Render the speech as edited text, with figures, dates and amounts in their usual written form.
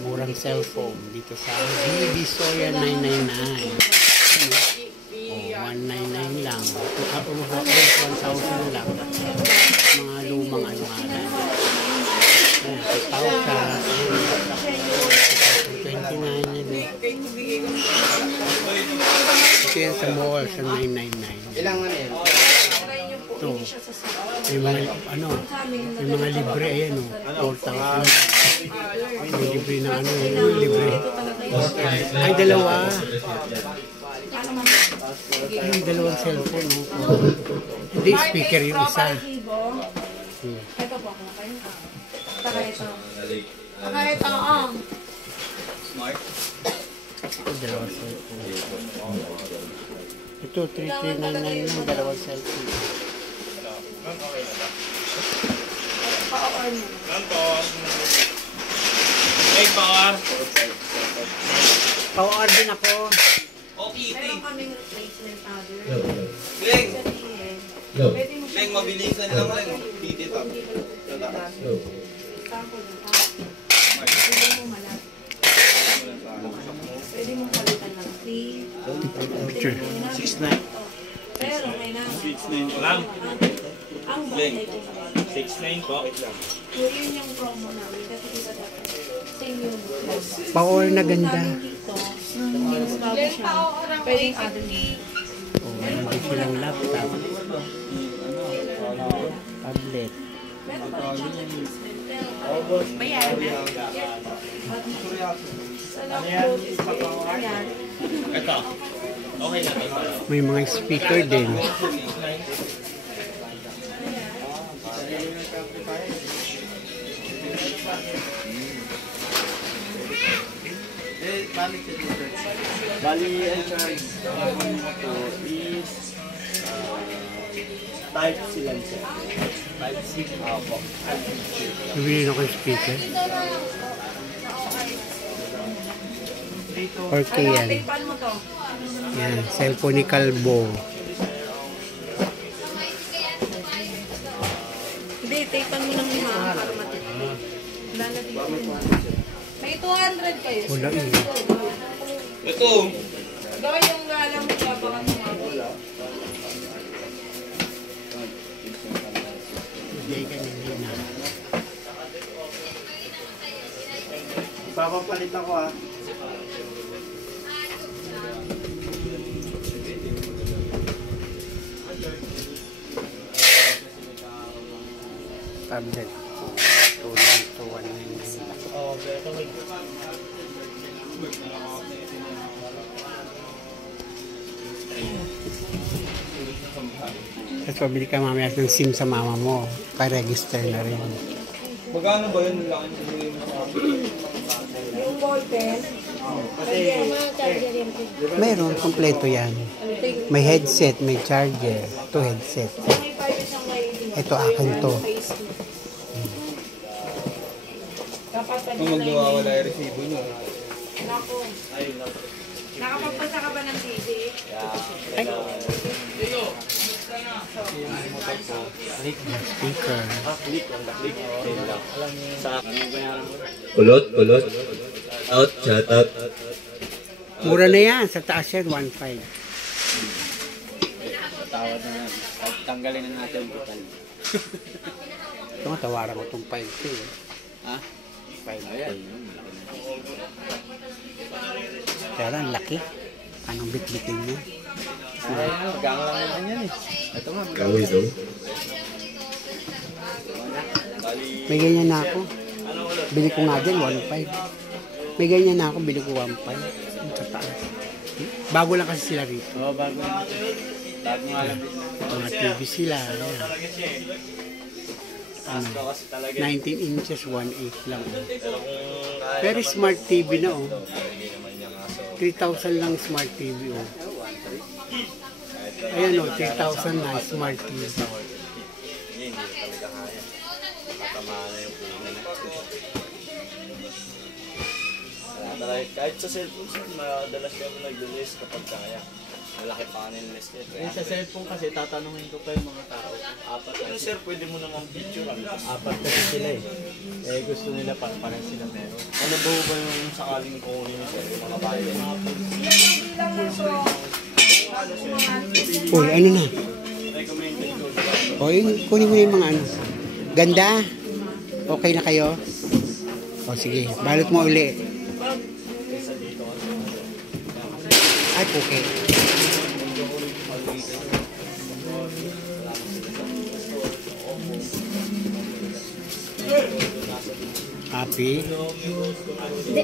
Murang cellphone dito sa Divisoria 999. Oh, 199 lang. 1,000 lang. Mga lumang ano nga lang. 2,000. 29 yun. Ito yan sa mall sa 999. Ilang ano yan? Ito. May mga ano, may mga libre ayan o. 4,000. May libre na ano, libre. Ay, dalawa. Ay, dalawang cellphone. Hindi, speaker yung isa. Ito po ako. Taka ito. Taka ito, Smart. Ito, dalawang cellphone. Ito, 3,399 yung dalawang cellphone. Pa-OR din ako. Meron kaming replacement powder. Leng! Pwede mo Leng, mabilisan lang lang. Piti top. sample ng pwede mo malat. Pwede mo palitan ng cream. Picture. 6'9". Pero may na. 6'9 lang. Ang bagay ko. 6'9 po. So yun yung promo namin. Kasi diba dapat same yung Pa-OR na ganda. dito. Means bago siya. Pwedeng other Oh, meron din silang laptop. Tablet. meron pa rin siya replacement. Pero bayaran na. Sa laptop, ayan. Ito. Okay na. May mga speaker din. Bali, ang charge ko is type C lang siya. Type C. Opo. Nabili na ko yung speaker. 4K yan. Tapan mo to. Yan, cellphone ni Calbo. Hindi, tapan mo ng lima para matitip. Lalagay ko rin. May 200 kayo. Wala eh. Ito. Gawin yung alam mo ba baka tumawala. Hindi ka hindi na. Papapalit ako ah. Tablet. 2,199. Oo, pero may Tapos pabili ka mamaya ng SIM sa mama mo. Pa-register na rin. magkano ba yun? Wala kang sabihin mo sa akin. Yung ball pen. Mayroon, kompleto yan. May headset, may charger. Ito headset. May pwede siyang may Ito akin to. Facebook. Dapat Kung magwawala yung resibo nyo. Nako. Nakapagpasa ka ba ng TV? Speaker. Kulot. Out, shut up. Mura na yan. Sa taas yan, 1,500. Tawad na. Tanggalin na natin yung total. Ito nga, tawaran ko itong 5K. Ha? 5K. Ayan. Kaya lang, laki. Anong bit-bitin mo? Ayan, gang lang naman yan eh. Ito nga. Kawi daw. May ganyan na ako. Bili ko nga dyan, 1,500. May ganyan na ako, bili ko 1,500. Sa taas. Bago lang kasi sila rito. Oo, bago nga. Bago nga lang. Mga TV sila. Ayan. Ano, 19 inches, 1,800 lang. Pero smart TV na oh. 3,000 lang smart TV oh. Ayan oh, 3,000 na smart TV. Kahit sa cellphone, madalas kami nag-release kapag kaya. Malaki pa ka nila list nito. Sa cellphone kasi, tatanungin ko pa yung mga tao. Apat na sir, pwede mo naman picture. Apat kasi sila eh. Eh gusto nila parang sila meron. Ano ba yung sakaling kukunin sir, yung mga bayan? Uy, ano na? Recommended ko. O, kunin mo na yung mga ano. Ganda? Okay na kayo? O, sige. Balot mo uli. Ay, okay. Happy? Hindi.